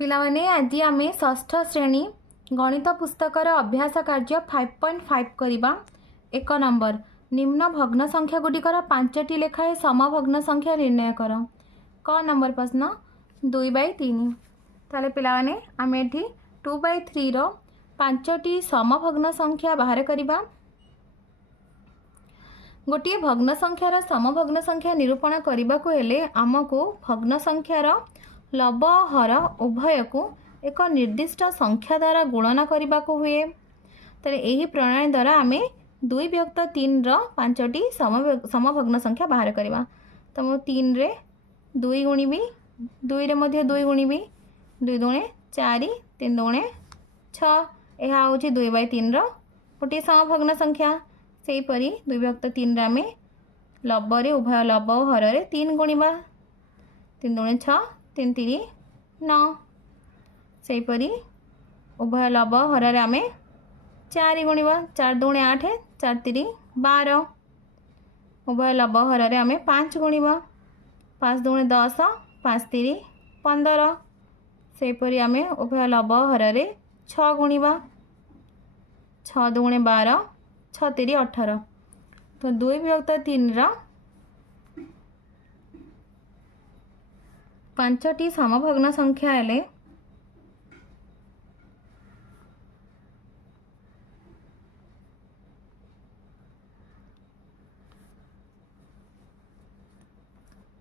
पिलाने आज आम षष्ठ श्रेणी गणित पुस्तकर अभ्यास कार्य 5.5 करवा। 1 नंबर निम्न भग्न संख्या गुड़िकर 5टी लेखाएं समभग्न संख्या निर्णय कर। क नंबर प्रश्न 2/3। ताले पिलाने आम एठी 2/3 रो 5टी समभग्न संख्या बाहर करवा। गोटे भग्न संख्यार समभग्न संख्या निरूपण करने को हेले आमको भग्न संख्यार लब हर उभय को एक निर्दिष्ट संख्या द्वारा गुणन करने को हुए। तेरे यही प्रणाली द्वारा आम 2/3 रो 5टी समभग्न संख्या बाहर करवा। तो मु 3 रे 2 गुणिबी, 2 रे मध्य 2 गुणिबी, 2 दूणे 4, 3 दूणे 6। यह हूँ 2/3 रो गोटे समभग्न संख्या। से परी 2/3 आम लबरे उभय लब और हर 3 गुणिबा। 3 दूणे 6, 3 3 9। से परी उभय लब हर आम 4 गुणिबा। 4 दूणे 8, 4 3 12। उभय लब हर आम 5 गुणिबा। 5 दूणे 10, 5 3 15। से परी आम उभय लब हर 6 गुणिबा। 6 दूणे 12, 6 3 18। तो 2/3 रा 5टी समभग्न संख्या हेले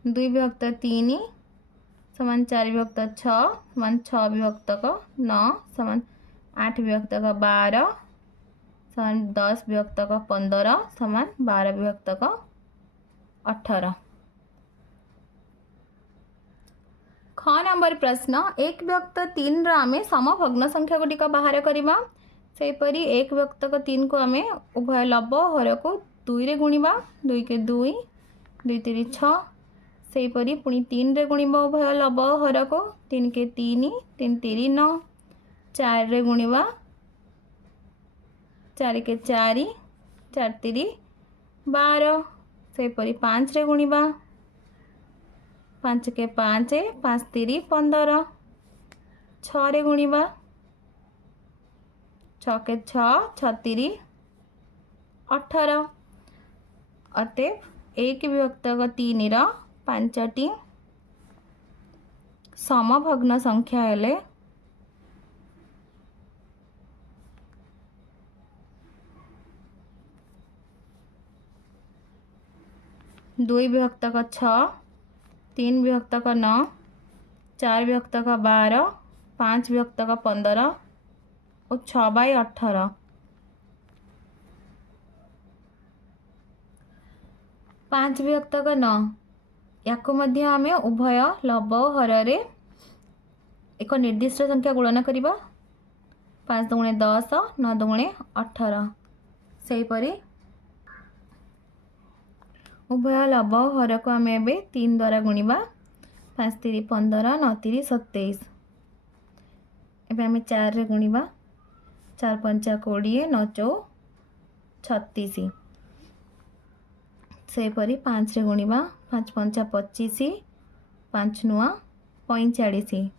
2/3 समान 4/6 समान 6/9 समान 8/12 समान 10/15 समान 12/18। ख नंबर प्रश्न 1/3 आम समभग्न संख्या गुड़िक बाहर करवा। सेपरी 1/3 को आम उभय लब हर को 2 रे गुणिबा। 2 के 2, 2 3 6। सेपरी पुणी 3 रे गुणिबा उभय लब हर को 3 के 3, 3 3 9। 4 रे गुणिबा। 4 के 4, 4 3 12। सेपरी 5 रे गुणिबा। 5 के 5, 5 3 15। 6 रे गुणिबा। 6 के 6, 6 3 18। अतएव 1/3 रा 5टी समभग्न संख्या हेले 2/6, 3/9, 4/12, 5/15 और 6/18। 5/9 या आम उभय लब हर एक निर्दिष्ट संख्या गुणन करवा। 5 दूणे 10, 9 दूणे 18। सेहीपरि उभय लब हर को आम ए 3 द्वारा गुणिबा। 5 3 15, 9 3 27। एबे आम 4 रे गुणिबा। 4 5 20, 9 4 36। सेहीपरि 5 रे गुणिबा। 5 5 25, 5 नुआ 45।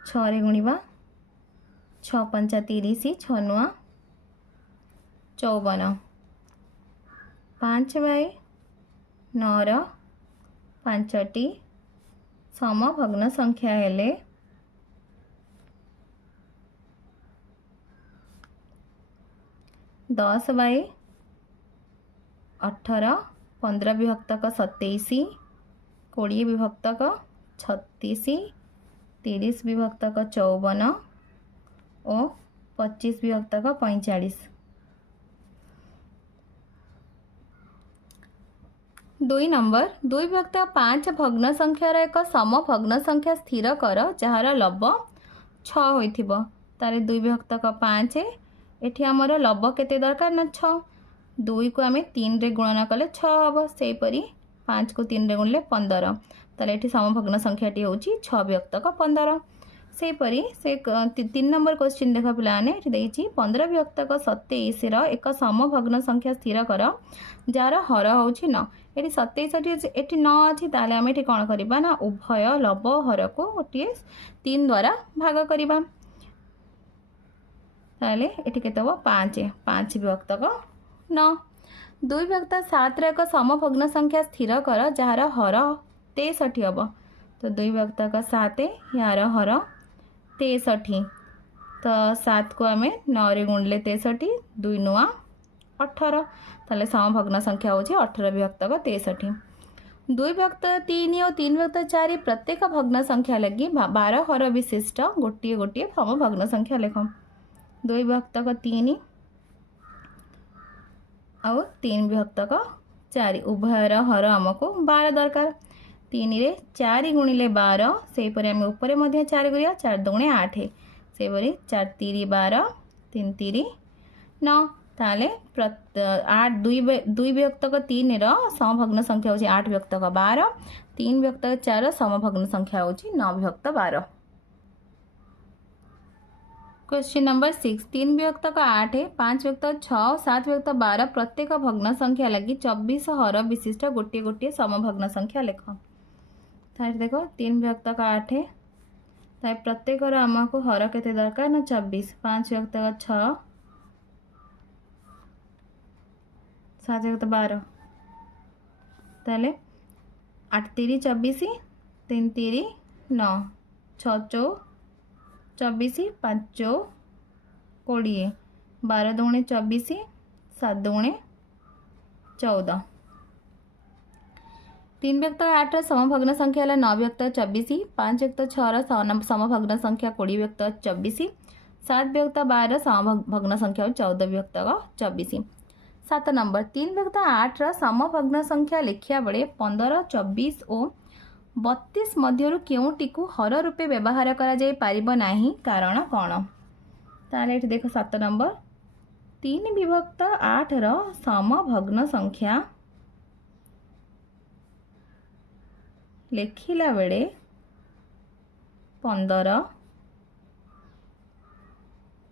6 रे गुणिबा। 6 5 30, 6 नुआ 54। 5/9 रा 5टी समभग्न संख्या हेले 10/18, 15/27, 20/36, 30/54 और 25/45। 2 नंबर 2/5 भग्न संख्यार एक समभग्न संख्या स्थिर कर जार लब 6 होइथिबो। तारे 2/5 एठी हमर लब केते दरकार ना 6। 2 को आम 3 रे गुणन कले 6 हम। से परी 5 को 3 रे गुणले 15। ताले एठी समभग्न संख्याटी होची 6/15। सेपरी से 3 नंबर क्वेश्चन देख पाने 15 विभक्तक 27 एक समभग्न संख्या स्थिर कर जार हर हूँ 9 ये 27 ये 9 अच्छी ताले आम ये कौन करवा ना उभय लब हर को गोटे 3 द्वारा भाग करवा ताले ये के 5 विभक्तक 9 2 विभक्त 7 एक समभग्न संख्या स्थिर कर जार हर 63 हम तो 2 विभक्तक 7 यार हर 63 तो 7 को आम 9 रे गुणिले 63 2 नुआ 18 ताले समभग्न संख्या हूँ 18 विभक्तक 63 2 विभक्त 3 और 3 विभक्त 4 प्रत्येक भग्न संख्या लगी 12 हर विशिष्ट गोटे गोटे समभग्न संख्या लेख 2 विभक्तक 3 और 3 विभक्तक 4 उभयर हर आमको 12 दरकार 3 रे 4 गुणिले 12 से आम ऊपर 4 करिया 4 दुणे 8 से 4 3 12 3 3 9 ताले 8 2 विभक्तक 3 समभग्न संख्या हूँ 8 विभक्तक 12 3 विभक्तक 4 समभग्न संख्या हूँ 9 विभक्त 12 क्वेश्चन नंबर 6 3 विभक्तक 8 5 विभक्तक 6 7 विभक्त 12 प्रत्येक भग्न संख्या लगी 24 हर विशिष्ट गोटे गोटे समभग्न संख्या लेख देखो 3 विभक्तक 8 प्रत्येक आमको हर केते दरकार ना 24 5 विभक्तक 6 7 विभक्त 12 ताले 8 3 24 3 3 9 6 चौ 24 5 चौ 20 12 दुणे 24 7 दुणे 14 3 विभक्त 8 समभग्न संख्या है 9 विभक्त 24 5 विभक्त 6 समभग्न संख्या 20 विभक्त 24 7 विभक्त 12 समभग्न संख्या 14 विभक्त 24 7 नंबर 3 विभक्त 8 समभग्न संख्या लिखिया बेले 15 24 और 32 मध्यरु केउटी को हर रूपे व्यवहार करा जाय पारिबो नाही कारण कौन ताले देखो 7 नंबर 3 विभक्त 8 समभग्न संख्या लिखिला बेले 15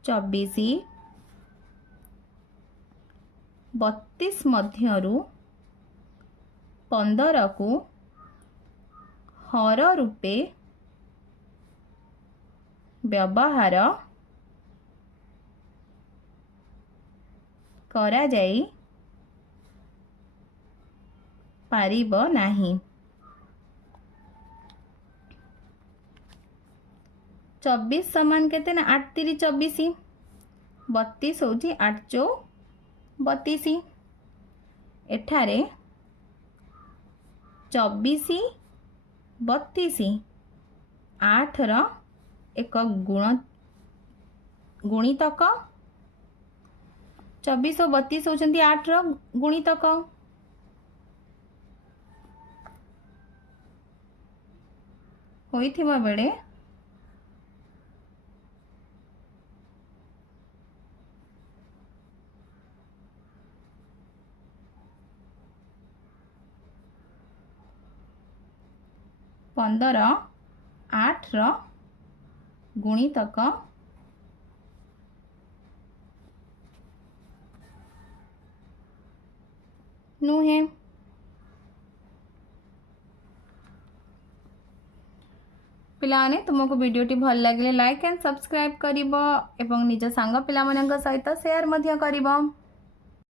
24 32 मध्यरु 15 को हर रूपे व्यवहार करा जाई पारिबो नाही 24 समान केते ना 8 3 24 32 होची 8 चौ 32 एठारे 24 32 8 रो एक गुणितक 24 और 32 होचंती 8 रो गुणितक होइथिबा बेले पंदर 8 रो गुणितक नुहे पिलाने तुमको वीडियोटी भल लगे लाइक एंड सब्सक्राइब करिबो एवं निज सांग पिला सहित शेयर मध्य करिबो।